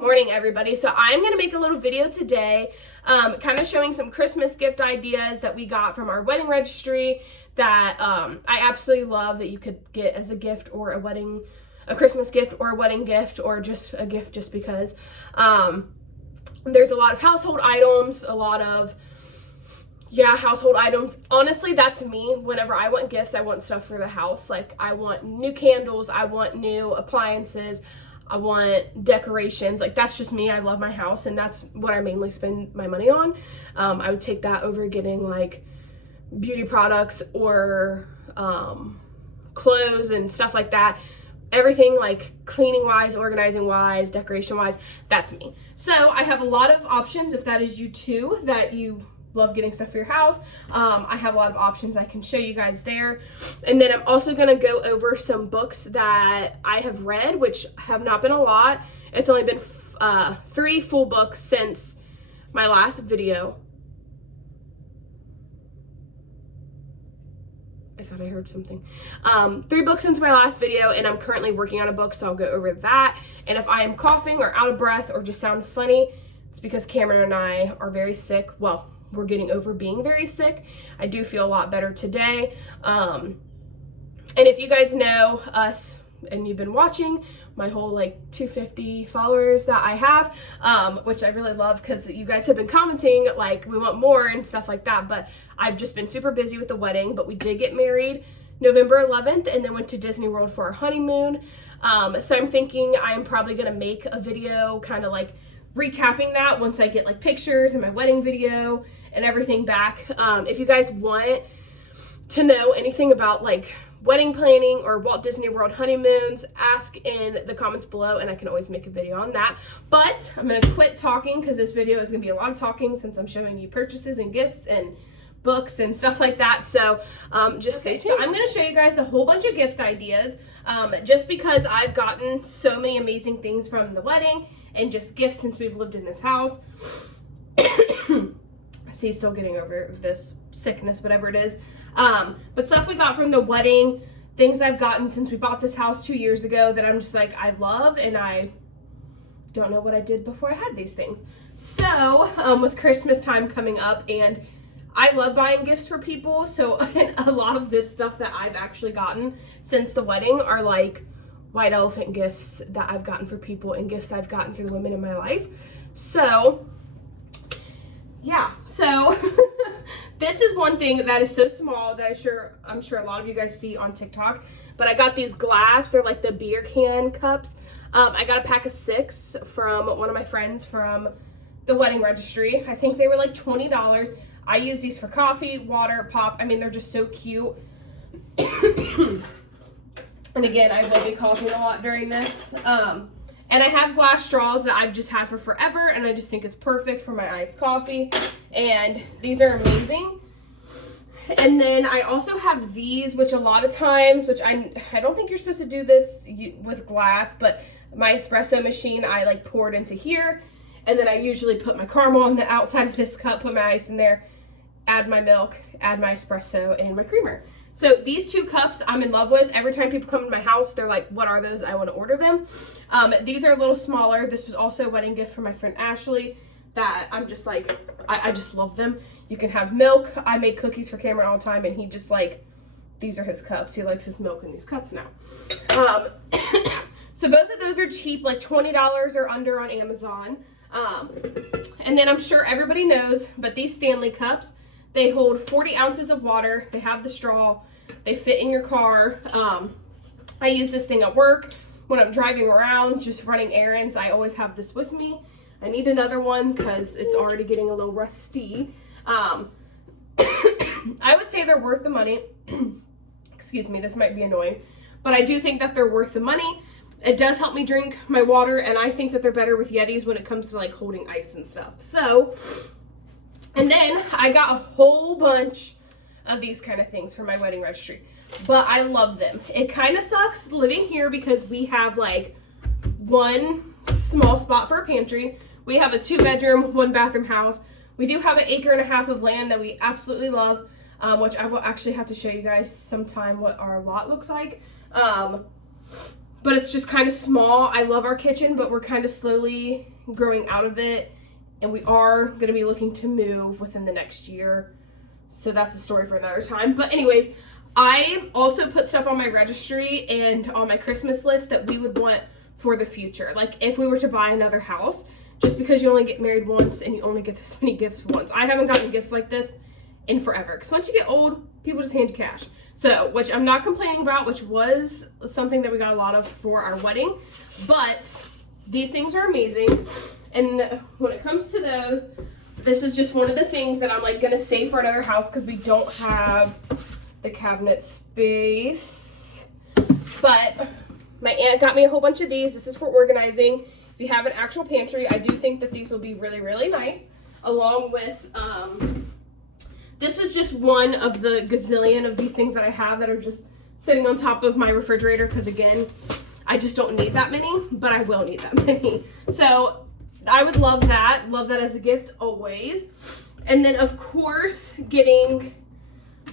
Morning, everybody. So I'm going to make a little video today kind of showing some Christmas gift ideas that we got from our wedding registry that I absolutely love, that you could get as a gift or a Christmas gift or a wedding gift or just a gift just because. There's a lot of household items, household items. Honestly, that's me. Whenever I want gifts, I want stuff for the house. Like, I want new candles, I want new appliances, I want decorations. Like, that's just me. I love my house, and that's what I mainly spend my money on. I would take that over getting like beauty products or clothes and stuff like that. Everything like cleaning wise, organizing wise, decoration wise, that's me. So I have a lot of options. If that is you too, that you love getting stuff for your house, I have a lot of options I can show you guys there. And then I'm also going to go over some books that I have read, which have not been a lot. It's only been 3 full books since my last video. I thought I heard something. 3 books since my last video, and I'm currently working on a book, so I'll go over that. And if I am coughing or out of breath or just sound funny, it's because Cameron and I are very sick. Well, we're getting over being very sick. I do feel a lot better today. And if you guys know us and you've been watching my whole like 250 followers that I have, which I really love because you guys have been commenting like we want more and stuff like that, but I've just been super busy with the wedding. But we did get married November 11th and then went to Disney World for our honeymoon. So I'm thinking I'm probably gonna make a video kind of like recapping that once I get like pictures and my wedding video and everything back. If you guys want to know anything about like wedding planning or Walt Disney World honeymoons, ask in the comments below and I can always make a video on that. But I'm going to quit talking because this video is going to be a lot of talking since I'm showing you purchases and gifts and books and stuff like that. So just stay tuned. So I'm going to show you guys a whole bunch of gift ideas just because I've gotten so many amazing things from the wedding and just gifts since we've lived in this house. See, still getting over this sickness, whatever it is. But stuff we got from the wedding, things I've gotten since we bought this house 2 years ago that I'm just like, I love, and I don't know what I did before I had these things. So, with Christmas time coming up, and I love buying gifts for people, so a lot of this stuff that I've actually gotten since the wedding are like white elephant gifts that I've gotten for people and gifts I've gotten for the women in my life. So, yeah, so this is one thing that is so small that I'm sure a lot of you guys see on TikTok, but I got these glass, they're like the beer can cups. I got a pack of 6 from one of my friends from the wedding registry. I think they were like $20. I use these for coffee, water, pop. I mean, they're just so cute. And again, I will be coughing a lot during this. And I have glass straws that I've just had for forever, and I just think it's perfect for my iced coffee. And these are amazing. And then I also have these, which a lot of times, which I don't think you're supposed to do this with glass, but my espresso machine, I like pour it into here. And then I usually put my caramel on the outside of this cup, put my ice in there, add my milk, add my espresso, and my creamer. So these 2 cups I'm in love with. Every time people come to my house, they're like, what are those? I want to order them. These are a little smaller. This was also a wedding gift from my friend Ashley that I'm just like, I just love them. You can have milk. I make cookies for Cameron all the time, and he just like, these are his cups. He likes his milk in these cups now. So both of those are cheap, like $20 or under on Amazon. And then I'm sure everybody knows, but these Stanley cups, they hold 40 ounces of water. They have the straw. They fit in your car. I use this thing at work when I'm driving around, just running errands. I always have this with me. I need another one because it's already getting a little rusty. I would say they're worth the money. Excuse me, this might be annoying, but I do think that they're worth the money. It does help me drink my water, and I think that they're better with Yetis when it comes to like holding ice and stuff. So, and then I got a whole bunch of these kind of things for my wedding registry, but I love them. It kind of sucks living here because we have like one small spot for a pantry. We have a 2-bedroom, 1-bathroom house. We do have an 1.5 acres of land that we absolutely love, which I will actually have to show you guys sometime what our lot looks like. but it's just kind of small. I love our kitchen, but we're kind of slowly growing out of it, and we are going to be looking to move within the next year. So that's a story for another time. But anyways, I also put stuff on my registry and on my Christmas list that we would want for the future. Like if we were to buy another house, just because you only get married once and you only get this many gifts once. I haven't gotten gifts like this in forever, because once you get old, people just hand you cash. So, which I'm not complaining about, which was something that we got a lot of for our wedding, but these things are amazing. And when it comes to those, this is just one of the things that I'm like gonna save for another house, because we don't have the cabinet space. But my aunt got me a whole bunch of these. This is for organizing. If you have an actual pantry, I do think that these will be really, really nice, along with this was just one of the gazillion of these things that I have that are just sitting on top of my refrigerator, because again, I just don't need that many, but I will need that many. So I would love that as a gift always. And then of course, getting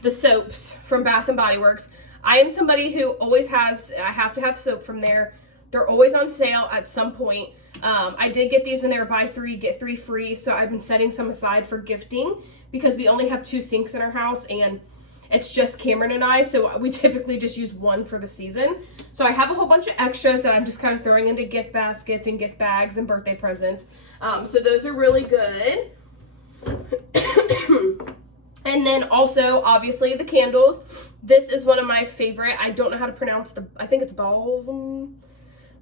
the soaps from Bath & Body Works. I am somebody who always has, I have to have soap from there. They're always on sale at some point. I did get these when they were buy 3, get 3 free. So I've been setting some aside for gifting, because we only have 2 sinks in our house and it's just Cameron and I. So we typically just use one for the season. So I have a whole bunch of extras that I'm just kind of throwing into gift baskets and gift bags and birthday presents. So those are really good. And then also, obviously, the candles. This is one of my favorite. I don't know how to pronounce I think it's balsam.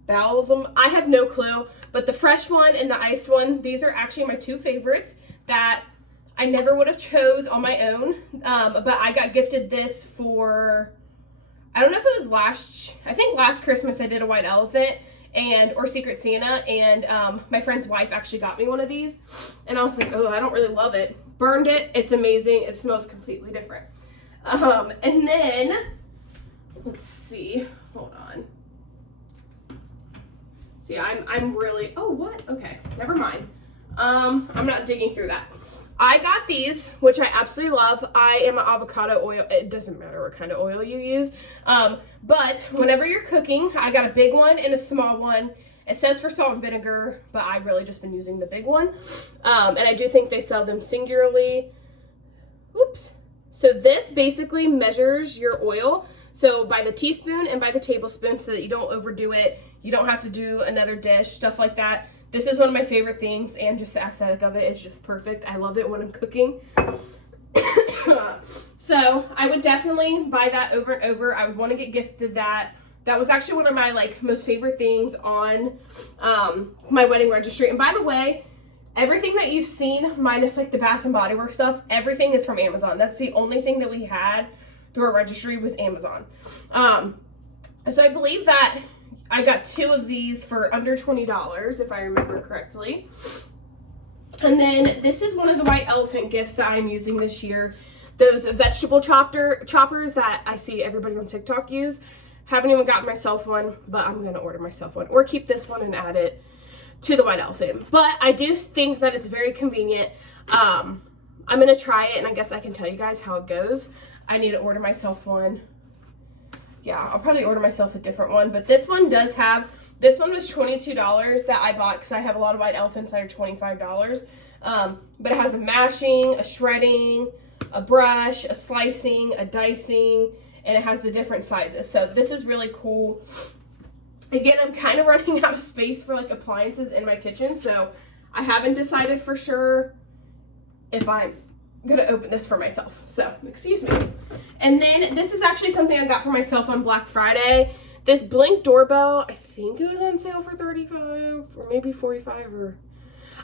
I have no clue. But the fresh one and the iced one, these are actually my 2 favorites that I never would have chose on my own. But I got gifted this for, I don't know if it was last Christmas I did a white elephant or Secret Santa, and my friend's wife actually got me one of these, and I was like, oh, I don't really love it. Burned it. It's amazing. It smells completely different. And then let's see. Hold on. See, I'm really, oh, what? Okay, never mind. I'm not digging through that. I got these, which I absolutely love. I am an avocado oil. It doesn't matter what kind of oil you use. But whenever you're cooking, I got a big one and a small one. It says for salt and vinegar, but I've really just been using the big one. And I do think they sell them singularly. Oops. So this basically measures your oil. So by the teaspoon and by the tablespoon, so that you don't overdo it. You don't have to do another dish, stuff like that. This is one of my favorite things, and just the aesthetic of it is just perfect. I love it when I'm cooking. So I would definitely buy that over and over. I would want to get gifted that. That was actually one of my most favorite things on my wedding registry. And by the way, everything that you've seen, minus the Bath & Body Works stuff, everything is from Amazon. That's the only thing that we had through our registry was Amazon. So I believe that I got 2 of these for under $20, if I remember correctly. And then this is one of the white elephant gifts that I'm using this year. Those vegetable choppers that I see everybody on TikTok use. Haven't even gotten myself one, but I'm going to order myself one. Or keep this one and add it to the white elephant. But I do think that it's very convenient. I'm going to try it, and I guess I can tell you guys how it goes. I need to order myself one. Yeah, I'll probably order myself a different one. But this one does have, this one was $22 that I bought, because I have a lot of white elephants that are $25. But it has a mashing, a shredding, a brush, a slicing, a dicing, and it has the different sizes. So this is really cool. Again, I'm kind of running out of space for appliances in my kitchen, so I haven't decided for sure if I'm gonna open this for myself. So, excuse me. And then this is actually something I got for myself on Black Friday. This Blink doorbell, I think it was on sale for $35 or maybe $45, or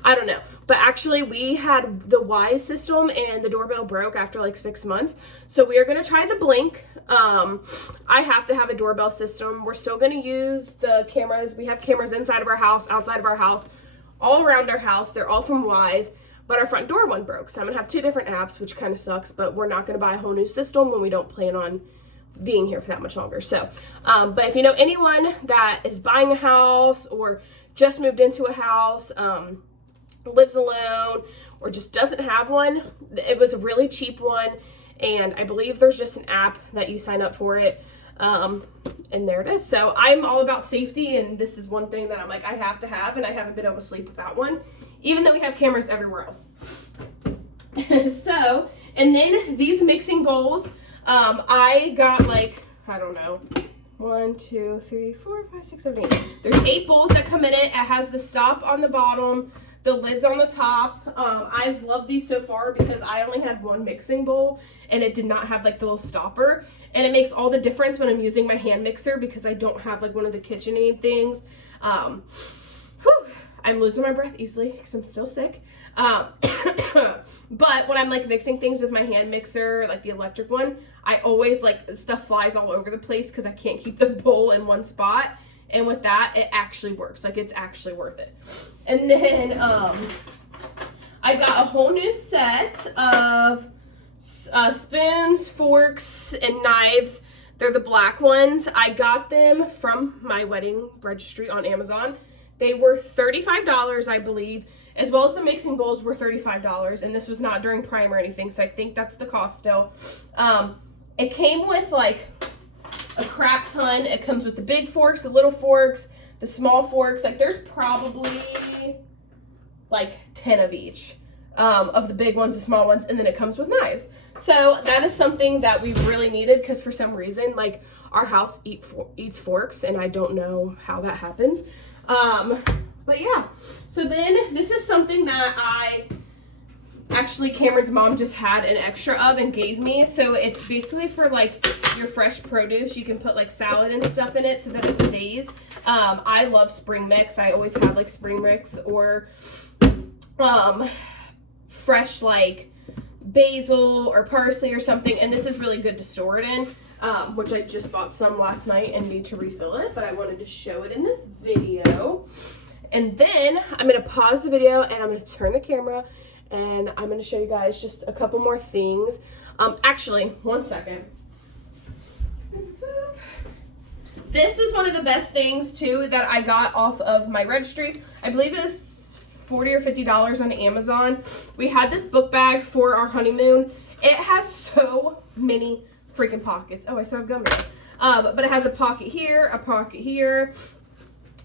I don't know. But actually we had the Wise system and the doorbell broke after 6 months. So we are gonna try the Blink. I have to have a doorbell system. We're still gonna use the cameras. We have cameras inside of our house, outside of our house, all around our house. They're all from Wise. But our front door one broke, so I'm gonna have 2 different apps, which kind of sucks, but we're not gonna buy a whole new system when we don't plan on being here for that much longer. So, but if you know anyone that is buying a house or just moved into a house, lives alone, or just doesn't have one, it was a really cheap one, and I believe there's just an app that you sign up for it. And there it is. So I'm all about safety, and this is one thing that I'm like, I have to have, and I haven't been able to sleep without one, even though we have cameras everywhere else. So, and then these mixing bowls, I got like, I don't know, 1, 2, 3, 4, 5, 6, 7, 8. There's 8 bowls that come in it. It has the stop on the bottom, the lid's on the top. I've loved these so far because I only had one mixing bowl and it did not have like the little stopper. And it makes all the difference when I'm using my hand mixer because I don't have like one of the KitchenAid things. I'm losing my breath easily because I'm still sick. But when I'm like mixing things with my hand mixer, like the electric one, I always like stuff flies all over the place because I can't keep the bowl in one spot. And with that, it actually works. Like, it's actually worth it. And then I got a whole new set of spoons, forks, and knives. They're the black ones. I got them from my wedding registry on Amazon. They were $35, I believe, as well as the mixing bowls were $35. And this was not during Prime or anything, so I think that's the cost still. It came with like a crap ton. It comes with the big forks, the little forks, the small forks. Like, there's probably like 10 of each, of the big ones, the small ones, and then it comes with knives. So that is something that we really needed because for some reason, like, our house eats forks, and I don't know how that happens. But yeah, so then this is something that actually Cameron's mom just had an extra of and gave me. So it's basically for like your fresh produce. You can put like salad and stuff in it so that it stays. I love spring mix. I always have like spring mix or fresh like basil or parsley or something. And this is really good to store it in, which I just bought some last night and need to refill it, but I wanted to show it in this video. And then I'm going to pause the video and I'm going to turn the camera and I'm going to show you guys just a couple more things. Actually, one second. This is one of the best things too that I got off of my registry. I believe it was $40 or $50 on Amazon. We had this book bag for our honeymoon. It has so many freaking pockets. Oh, I still have gum in it. But it has a pocket here,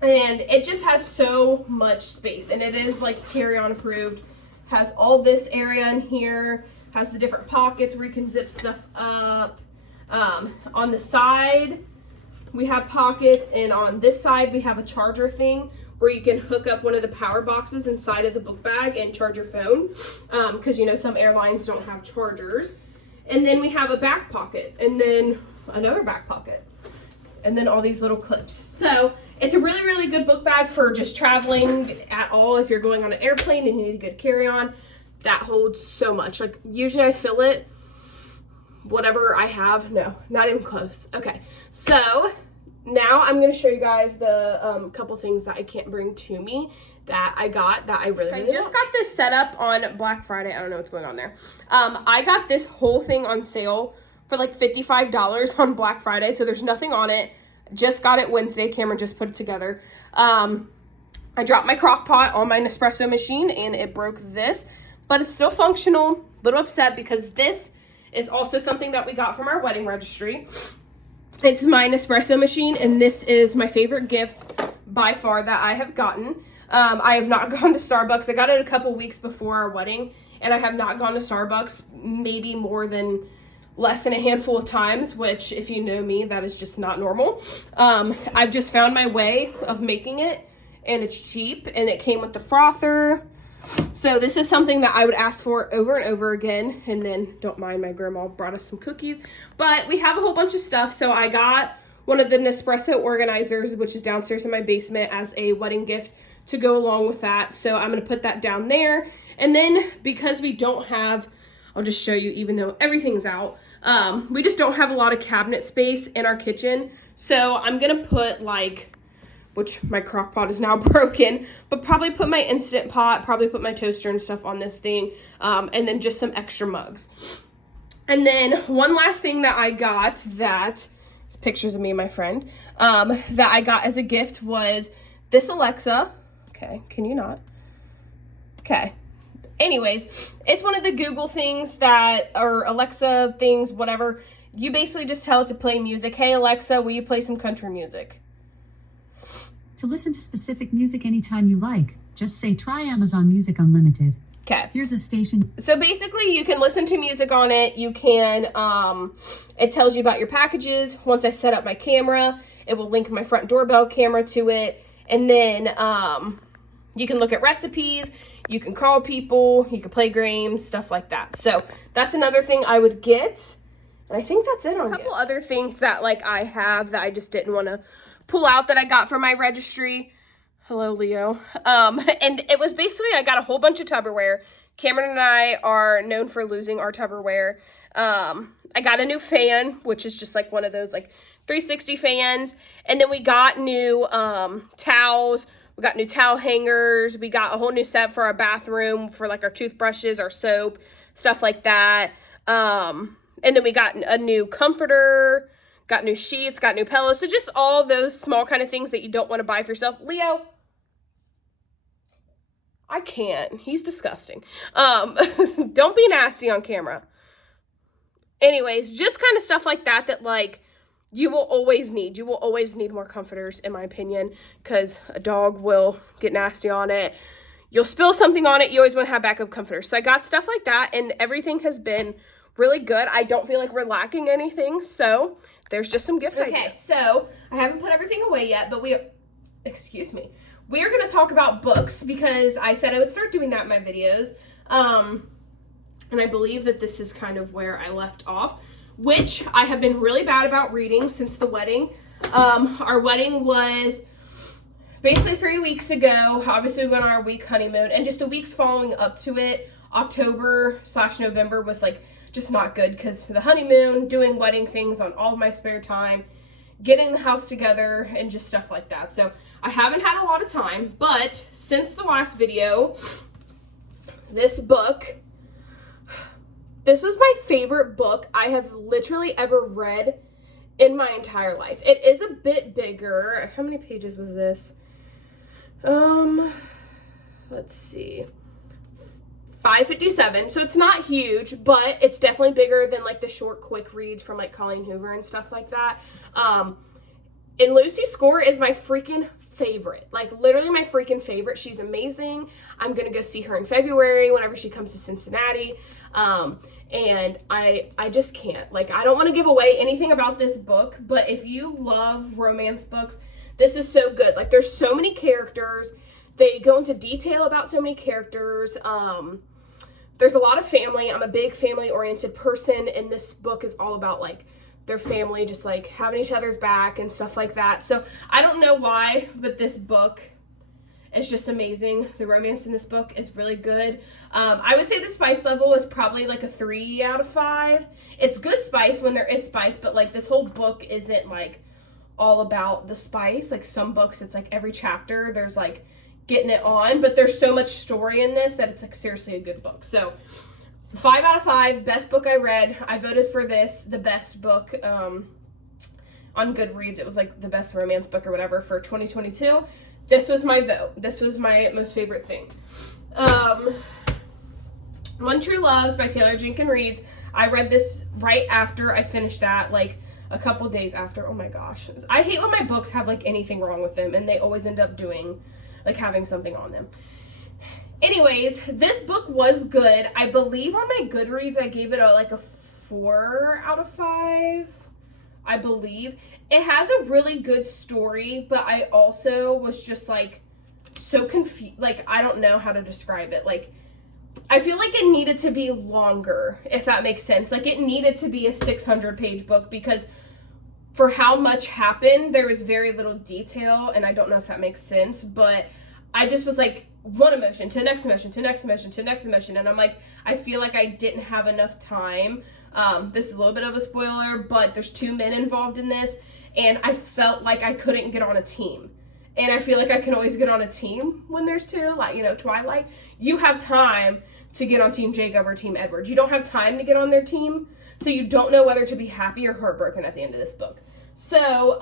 and it just has so much space, and it is like carry-on approved. Has all this area in here, has the different pockets where you can zip stuff up. On the side we have pockets, and on this side we have a charger thing where you can hook up one of the power boxes inside of the book bag and charge your phone, because you know some airlines don't have chargers. And then we have a back pocket, and then another back pocket, and then all these little clips. So it's a really, really good book bag for just traveling at all. If you're going on an airplane and you need a good carry-on, that holds so much. Like, usually I fill it, whatever I have. No, not even close. Okay, so now I'm going to show you guys the couple things that I can't bring to me that I got that I really, really just got this set up on Black Friday. I don't know what's going on there. I got this whole thing on sale for like $55 on Black Friday, so there's nothing on it. Just got it Wednesday. Cameron just put it together. I dropped my crock pot on my Nespresso machine and it broke this, but it's still functional. A little upset because this is also something that we got from our wedding registry. It's my Nespresso machine, and this is my favorite gift by far that I have gotten. I have not gone to Starbucks. I got it a couple weeks before our wedding, and I have not gone to Starbucks maybe more than less than a handful of times, which if you know me, that is just not normal. I've just found my way of making it, and it's cheap, and it came with the frother. So this is something that I would ask for over and over again. And then don't mind, my grandma brought us some cookies, but we have a whole bunch of stuff. So I got one of the Nespresso organizers, which is downstairs in my basement, as a wedding gift to go along with that. So I'm going to put that down there. And then because we don't have, I'll just show you, even though everything's out, we just don't have a lot of cabinet space in our kitchen. So I'm going to put like, which my crock pot is now broken, but probably put my Instant Pot, probably put my toaster and stuff on this thing, and then just some extra mugs. And then one last thing that I got, that is pictures of me and my friend, that I got as a gift was this Alexa. Okay, can you not? Okay. Anyways, it's one of the Google things that, or Alexa things, whatever, you basically just tell it to play music. Hey, Alexa, will you play some country music? To listen to specific music anytime you like, just say try Amazon Music Unlimited. Okay. Here's a station. So basically you can listen to music on it. You can, it tells you about your packages. Once I set up my camera, it will link my front doorbell camera to it. And then you can look at recipes, you can call people, you can play games, stuff like that. So that's another thing I would get. And I think that's it on A couple other things that like I have that I just didn't want to pull out that I got from my registry. Hello, Leo. And it was basically, I got a whole bunch of Tupperware. Cameron and I are known for losing our Tupperware. I got a new fan, which is just like one of those like 360 fans. And then we got new towels. We got new towel hangers. We got a whole new set for our bathroom for like our toothbrushes, our soap, stuff like that. And then we got a new comforter, got new sheets, got new pillows. So just all those small kind of things that you don't want to buy for yourself. Leo, I can't. He's disgusting. Don't be nasty on camera. Anyways, just kind of stuff like that that like you will always need. You will always need more comforters, in my opinion, because a dog will get nasty on it. You'll spill something on it. You always want to have backup comforters. So I got stuff like that, and everything has been really good. I don't feel like we're lacking anything, so there's just some gift ideas. Okay, so I haven't put everything away yet, but excuse me. We are going to talk about books because I said I would start doing that in my videos. And I believe that this is kind of where I left off, which I have been really bad about reading since the wedding. Our wedding was basically 3 weeks ago. Obviously, we went on our week honeymoon, and just the weeks following up to it, October/November was like just not good because the honeymoon, doing wedding things on all of my spare time, getting the house together, and just stuff like that. So I haven't had a lot of time, but since the last video, this book, this was my favorite book I have literally ever read in my entire life. It is a bit bigger. How many pages was this? Let's see. 557. So it's not huge, but it's definitely bigger than like the short quick reads from like Colleen Hoover and stuff like that. And Lucy Score is my freaking favorite. Like literally my freaking favorite. She's amazing. I'm gonna go see her in February whenever she comes to Cincinnati. And I just can't. Like, I don't want to give away anything about this book, but if you love romance books, this is so good. Like, there's so many characters. They go into detail about so many characters. There's a lot of family. I'm a big family-oriented person, and this book is all about, like, their family, just, like, having each other's back and stuff like that. So, I don't know why, but this book is just amazing. The romance in this book is really good. I would say the spice level is probably like a 3 out of 5. It's good spice when there is spice, but like this whole book isn't like all about the spice. Like some books, it's like every chapter there's like getting it on, but there's so much story in this that it's like seriously a good book. So 5 out of 5, best book I read. I voted for this the best book on Goodreads. It was like the best romance book or whatever for 2022. This was my vote. This was my most favorite thing. One True Loves by Taylor Jenkins Reid. I read this right after I finished that, like a couple days after. Oh my gosh. I hate when my books have like anything wrong with them, and they always end up doing, like having something on them. Anyways, this book was good. I believe on my Goodreads I gave it like a 4 out of 5. I believe. It has a really good story, but I also was just like so confused. Like, I don't know how to describe it. Like, I feel like it needed to be longer, if that makes sense. Like, it needed to be a 600-page book because for how much happened, there was very little detail, and I don't know if that makes sense, but I just was like, one emotion to the next emotion to the next emotion to the next emotion, and I'm like, I feel like I didn't have enough time. This is a little bit of a spoiler, but there's 2 men involved in this, and I felt like I couldn't get on a team. And I feel like I can always get on a team when there's 2, like, you know, Twilight. You have time to get on Team Jacob or Team Edward. You don't have time to get on their team, so you don't know whether to be happy or heartbroken at the end of this book. So,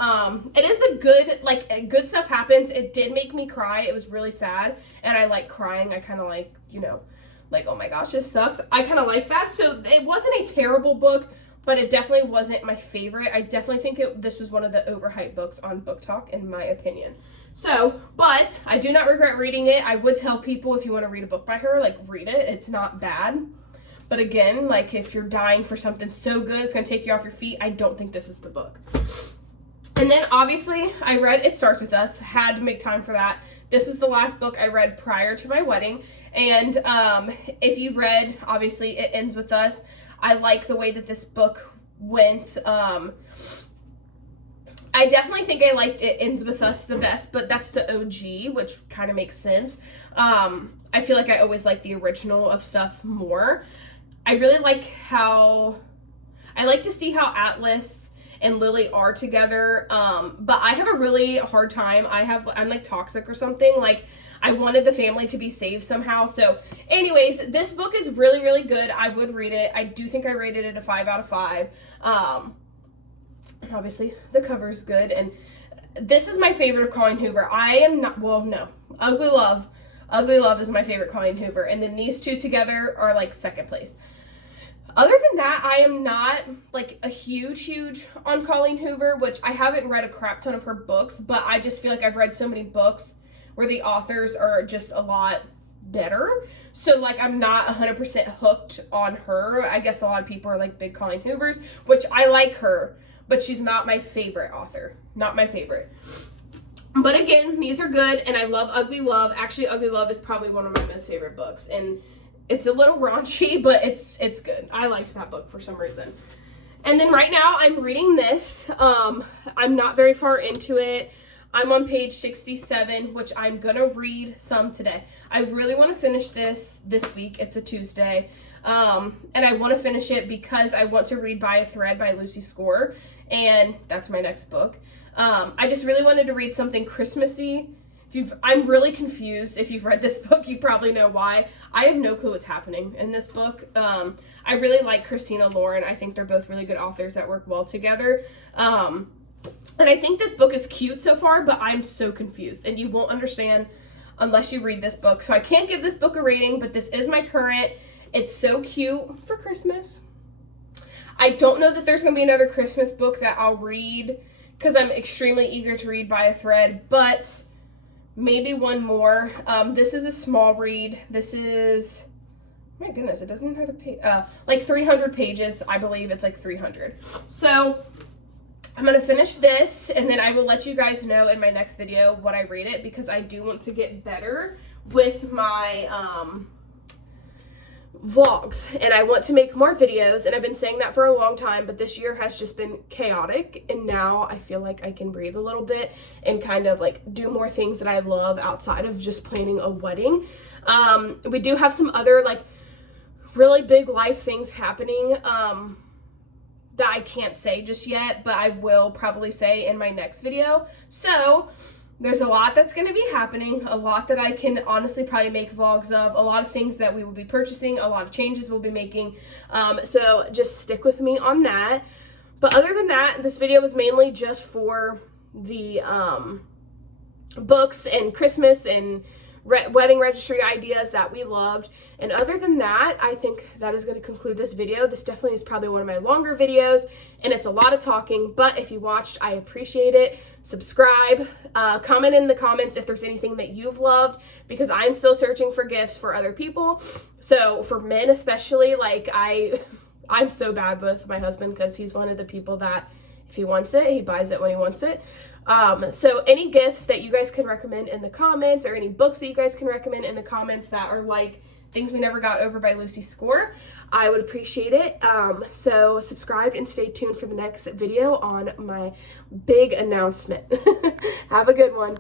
it is a good, like, good stuff happens. It did make me cry. It was really sad, and I like crying. I kind of like, you know, like, oh my gosh, this sucks. I kind of like that. So, it wasn't a terrible book but it definitely wasn't my favorite. I definitely think this was one of the overhyped books on Book Talk, in my opinion. So, but I do not regret reading it. I would tell people, if you want to read a book by her, like, read it. It's not bad. But again, like, if you're dying for something so good, it's going to take you off your feet, I don't think this is the book. And then, obviously, I read It Starts With Us. Had to make time for that. This is the last book I read prior to my wedding. And if you read, obviously, It Ends With Us, I like the way that this book went. I definitely think I liked It Ends With Us the best, but that's the OG, which kind of makes sense. I feel like I always like the original of stuff more. I really like how, I like to see how Atlas and Lily are together, but I have a really hard time. I'm like toxic or something. Like, I wanted the family to be saved somehow. So anyways, this book is really, really good. I would read it. I do think I rated it a 5 out of 5. And obviously the cover is good. And this is my favorite of Colleen Hoover. I am not, well, no, Ugly Love. Ugly Love is my favorite Colleen Hoover. And then these two together are like second place. Other than that, I am not like a huge on Colleen Hoover, which I haven't read a crap ton of her books, but I just feel like I've read so many books where the authors are just a lot better. So like, I'm not 100% hooked on her. I guess a lot of people are like big Colleen Hoovers, which I like her, but she's not my favorite author. Not my favorite. But again, these are good, and I love Ugly Love. Actually, Ugly Love is probably one of my most favorite books, and it's a little raunchy, but it's good. I liked that book for some reason. And then right now I'm reading this. I'm not very far into it. I'm on page 67, which I'm gonna read some today. I really want to finish this week. It's a Tuesday. And I want to finish it because I want to read By a Thread by Lucy Score, and that's my next book. I just really wanted to read something Christmassy. I'm really confused. If you've read this book, you probably know why. I have no clue what's happening in this book. I really like Christina Lauren. I think they're both really good authors that work well together. And I think this book is cute so far, but I'm so confused, and you won't understand unless you read this book. So I can't give this book a rating, but this is my current. It's so cute for Christmas. I don't know that there's going to be another Christmas book that I'll read because I'm extremely eager to read By a Thread, but maybe one more. This is a small read. This is, my goodness, it doesn't even have the page, like 300 pages. I believe it's like 300. So I'm going to finish this, and then I will let you guys know in my next video what I rate it, because I do want to get better with my vlogs, and I want to make more videos, and I've been saying that for a long time, but this year has just been chaotic, and now I feel like I can breathe a little bit and kind of like do more things that I love outside of just planning a wedding. We do have some other like really big life things happening that I can't say just yet, but I will probably say in my next video. So there's a lot that's going to be happening, a lot that I can honestly probably make vlogs of, a lot of things that we will be purchasing, a lot of changes we'll be making. So just stick with me on that. But other than that, this video was mainly just for the books and Christmas and wedding registry ideas that we loved. And other than that, I think that is going to conclude this video. This definitely is probably one of my longer videos, and it's a lot of talking, but if you watched, I appreciate it. Subscribe, comment in the comments if there's anything that you've loved, because I'm still searching for gifts for other people. So for men especially, like I'm so bad with my husband, because he's one of the people that if he wants it, he buys it when he wants it. So any gifts that you guys can recommend in the comments, or any books that you guys can recommend in the comments that are like Things We Never Got Over by Lucy Score, I would appreciate it. So subscribe and stay tuned for the next video on my big announcement. Have a good one.